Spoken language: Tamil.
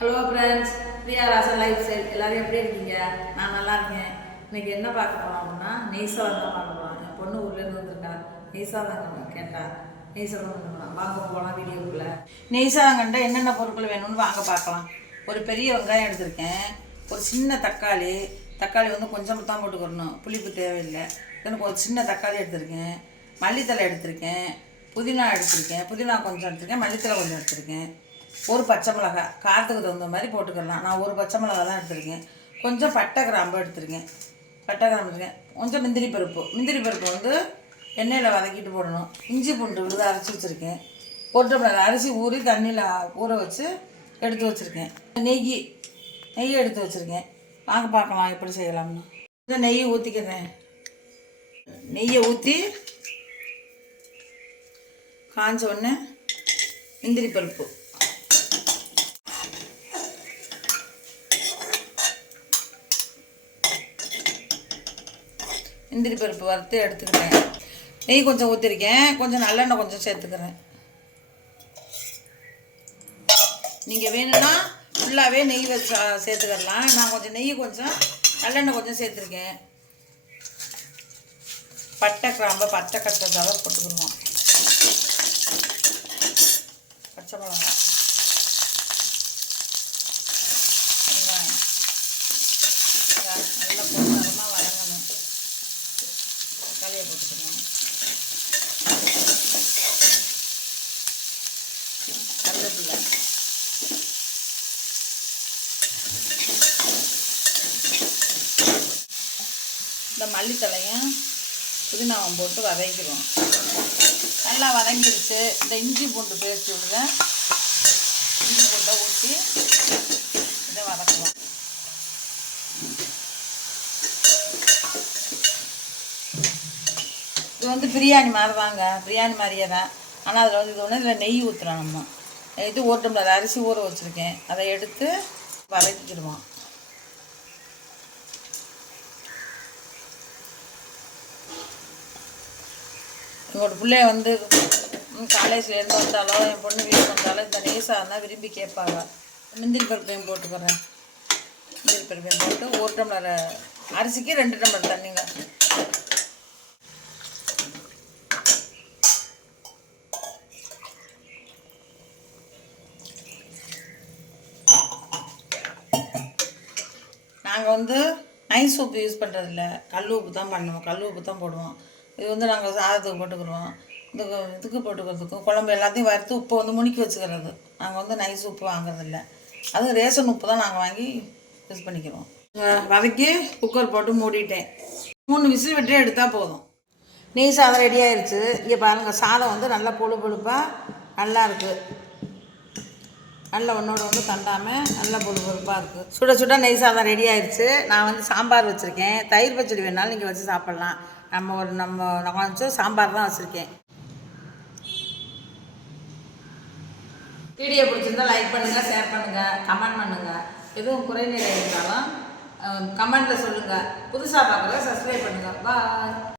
Hello friends, Priya Rasan lifestyle எல்லோரும் எப்படி இருக்கீங்க? நான் நல்லா இருக்கேன். இன்றைக்கி என்ன பார்க்க போகிறோம் அப்படின்னா நெய் சாதம் தான் பார்க்க போகிறோம். என் பொண்ணு ஊர்லேருந்து வந்திருக்கா. நெய் சாதம் கேட்டா. நெய் சாதம் பண்ணுறோம். வாங்க போகலாம் வீடியோக்குள்ளே. நெய் சாதம் கண்டா என்னென்ன பொருட்கள் வேணும்னு வாங்க பார்க்கலாம். ஒரு பெரிய வெங்காயம் எடுத்திருக்கேன். ஒரு சின்ன தக்காளி வந்து கொஞ்சம் தான் போட்டுக்கிறணும், புளிப்பு தேவையில்லை. எனக்கு ஒரு சின்ன தக்காளி எடுத்திருக்கேன். மல்லித்தலை எடுத்திருக்கேன். புதினா எடுத்திருக்கேன். புதினா கொஞ்சம் எடுத்திருக்கேன். மல்லித்தலை கொஞ்சம் எடுத்திருக்கேன். ஒரு பச்சை மிளகாய் காரத்துக்கு தகுந்த மாதிரி போட்டுக்கலாம். நான் ஒரு பச்சை மிளகா தான் எடுத்துருக்கேன். கொஞ்சம் பட்டை கிராம்பு எடுத்துருக்கேன். கொஞ்சம் முந்திரி பருப்பு வந்து எண்ணெயில் வதக்கிட்டு போடணும். இஞ்சி பூண்டு விழுது அரைச்சி வச்சுருக்கேன். ஒரு டம்ளர் அரிசி ஊறி தண்ணியில் ஊற வச்சு எடுத்து வச்சுருக்கேன். நெய் எடுத்து வச்சுருக்கேன். வாங்க பார்க்கலாம் எப்படி செய்யலாம்னு. இந்த நெய்யை ஊற்றிக்கிறேன். நெய்யை ஊற்றி காஞ்ச உடனே முந்திரி பருப்பு, வறுத்து எடுத்துக்கிறேன். நெய் கொஞ்சம் ஊற்றிருக்கேன். கொஞ்சம் நல்லெண்ணெய் கொஞ்சம் சேர்த்துக்கிறேன். நீங்கள் வேணும்னா ஃபுல்லாகவே நெய் வச்சு சேர்த்துக்கலாம். நான் கொஞ்சம் நெய் கொஞ்சம் நல்லெண்ணெய் கொஞ்சம் சேர்த்துருக்கேன். பட்டை கிராம்பு பச்சை கட்டை போட்டுக்கணும். பச்சை மிளகாய், வெங்காயம் நல்லா போட்டு வதங்கணும். தக்காளியை போட்டுக்கணும். கருவேப்பிலை, இந்த மல்லித்தலையும் புதினாவும் போட்டு வதக்கிடுவோம். நல்லா வதங்கிடுச்சு. இந்த இஞ்சி பூண்டு பேஸ்ட் விடுங்க. இஞ்சி பூண்டை ஊற்றி இதை வதக்குவோம். இது வந்து பிரியாணி மாதிரி தாங்க, பிரியாணி மாதிரியே தான். ஆனால் அதில் வந்து இது ஒன்று இதில் நெய் ஊற்றுறோம். நம்ம இது ஒரு டம்ளர் அரிசி ஊற வச்சுருக்கேன். அதை எடுத்து வதக்கிடுவோம். என்னோட பிள்ளைய வந்து காலேஜ்லேருந்து வந்தாலும் என் பொண்ணு வீட்டுக்கு வந்தாலும் இந்த நெய் சாதம் தான் விரும்பி கேட்பாங்க. முந்திரி பருப்பையும் போட்டுக்கிறேன். முந்திரி பருப்பையும் போட்டு ஒரு டம்ளர் அரிசிக்கு 2 டம்ளர் தண்ணிங்க. நாங்கள் வந்து நைஸ் உப்பு யூஸ் பண்ணுறதில்ல, கல் உப்பு தான் பண்ணுவோம். கல் உப்பு தான் போடுவோம். இது வந்து நாங்கள் சாதத்துக்கு போட்டுக்கிடுவோம். இதுக்கு போட்டுக்கிறதுக்கும் குழம்பு எல்லாத்தையும் வறுத்து உப்பை வந்து முணுக்கி வச்சுக்கிறது. நாங்கள் வந்து நைஸ் உப்பு வாங்குறதில்ல. அதுவும் ரேஷன் உப்பு தான் நாங்கள் வாங்கி யூஸ் பண்ணிக்கிறோம். வதக்கி குக்கர் போட்டு மூடிட்டேன். 3 விசில் விட்டு எடுத்தால் போதும். நெய் சாதம் ரெடி ஆயிடுச்சு. இங்கே பாருங்கள், சாதம் வந்து நல்லா பொழுப்பாக நல்லா இருக்குது. நல்லா ஒன்றோட வந்து தண்டாமல் நல்லா பொழுப்பாக இருக்குது. சுட சுட நெய் சாதம் ரெடி ஆயிடுச்சு. நான் வந்து சாம்பார் வச்சுருக்கேன். தயிர் பச்சடி வேணாலும் நீங்கள் வச்சு சாப்பிட்லாம். நான் கொஞ்சம் சாம்பார் தான் வச்சுருக்கேன். வீடியோ பிடிச்சிருந்தா லைக் பண்ணுங்கள், ஷேர் பண்ணுங்கள், கமெண்ட் பண்ணுங்கள். எதுவும் குறைநிலை இருந்தாலும் கமெண்ட்டில் சொல்லுங்கள். புதுசாக பார்க்குறத சப்ஸ்கிரைப் பண்ணுங்கள். பாய்.